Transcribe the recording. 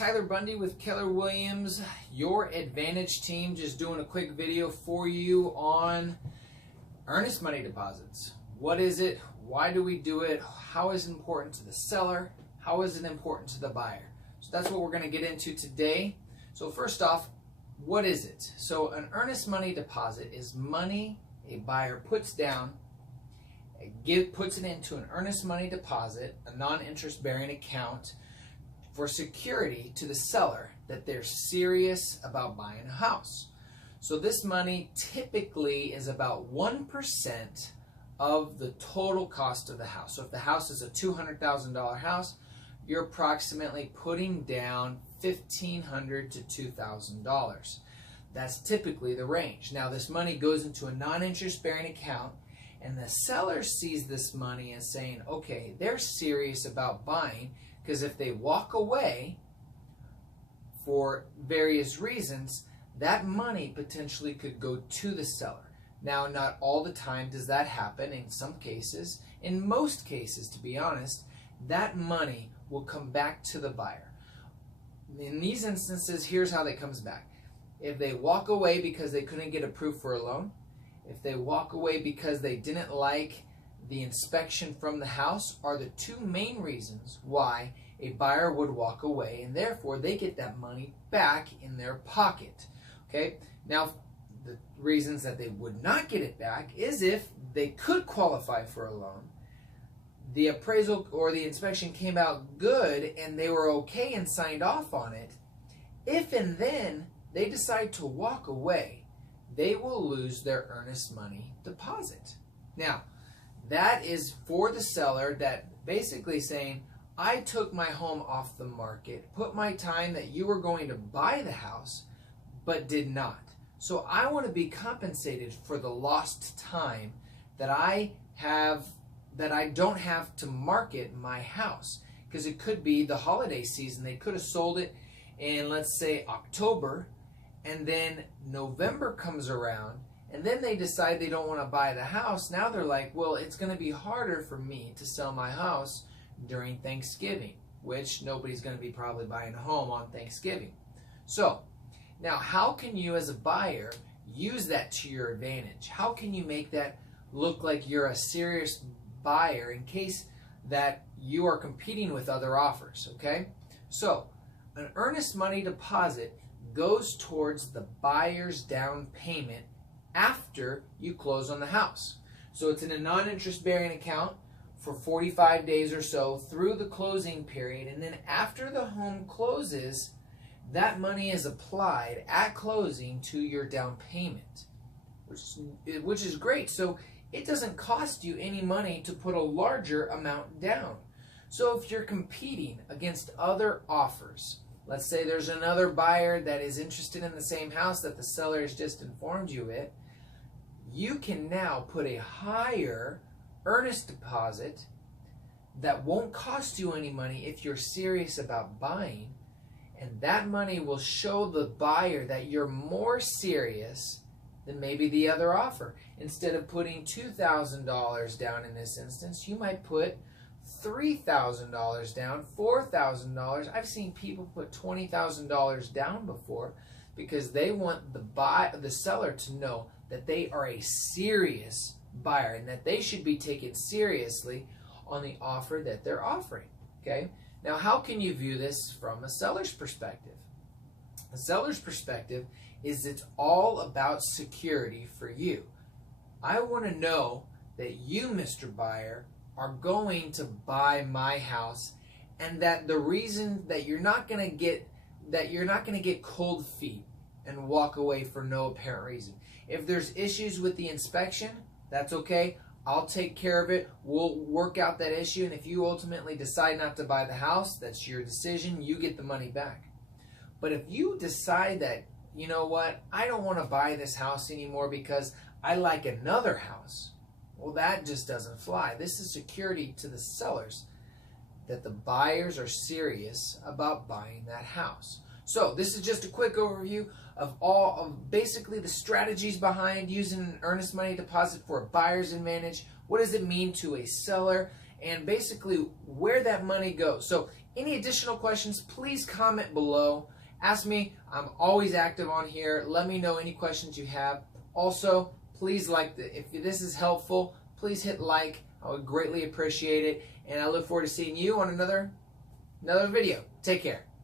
Tyler Bundy with Keller Williams, your Advantage team, just doing a quick video for you on earnest money deposits. What is it? Why do we do it? How is it important to the seller? How is it important to the buyer? So that's what we're going to get into today. So first off, what is it? So an earnest money deposit is money a buyer puts down, puts it into an earnest money deposit, a non-interest bearing account, for security to the seller that they're serious about buying a house. So this money typically is about 1% of the total cost of the house. So if the house is a $200,000 house, you're approximately putting down $1,500 to $2,000. That's typically the range. Now this money goes into a non-interest bearing account, and the seller sees this money as saying, okay, they're serious about buying, because if they walk away for various reasons, that money potentially could go to the seller. Now, not all the time does that happen. In some cases, in most cases, to be honest, that money will come back to the buyer. In these instances, here's how that comes back. If they walk away because they couldn't get approved for a loan, if they walk away because they didn't like the inspection from the house, are the two main reasons why a buyer would walk away, and therefore they get that money back in their pocket. Okay, now the reasons that they would not get it back is if they could qualify for a loan, the appraisal or the inspection came out good and they were okay and signed off on it. If and then they decide to walk away, they will lose their earnest money deposit. Now, that is for the seller that basically saying, I took my home off the market, put my time that you were going to buy the house, but did not. So I want to be compensated for the lost time that I don't have to market my house. Because it could be the holiday season. They could have sold it in, let's say, October, and then November comes around, and then they decide they don't want to buy the house. Now they're like, well, it's going to be harder for me to sell my house during Thanksgiving, which nobody's going to be probably buying a home on Thanksgiving. So now how can you as a buyer use that to your advantage? How can you make that look like you're a serious buyer in case that you are competing with other offers? Okay, so an earnest money deposit goes towards the buyer's down payment after you close on the house. So it's in a non-interest bearing account for 45 days or so through the closing period, and then after the home closes, that money is applied at closing to your down payment, which is great. So it doesn't cost you any money to put a larger amount down. So if you're competing against other offers, let's say there's another buyer that is interested in the same house that the seller has just informed you with, you can now put a higher earnest deposit that won't cost you any money if you're serious about buying, and that money will show the buyer that you're more serious than maybe the other offer. Instead of putting $2,000 down in this instance, you might put $3,000 down, $4,000. I've seen people put $20,000 down before because they want the seller to know that they are a serious buyer and that they should be taken seriously on the offer that they're offering. Okay? Now, how can you view this from a seller's perspective? A seller's perspective is it's all about security for you. I want to know that you, Mr. Buyer, are going to buy my house, and that the reason that you're not going to get cold feet and walk away for no apparent reason. If there's issues with the inspection, that's okay. I'll take care of it. We'll work out that issue, and if you ultimately decide not to buy the house, that's your decision. You get the money back. But if you decide that, you know what, I don't want to buy this house anymore because I like another house, well, that just doesn't fly. This is security to the sellers that the buyers are serious about buying that house. So this is just a quick overview of basically the strategies behind using an earnest money deposit for a buyer's advantage. What does it mean to a seller? and basically where that money goes. So any additional questions, please comment below. Ask me. I'm always active on here. Let me know any questions you have. Also, please if this is helpful, please hit like. I would greatly appreciate it. And I look forward to seeing you on another video. Take care.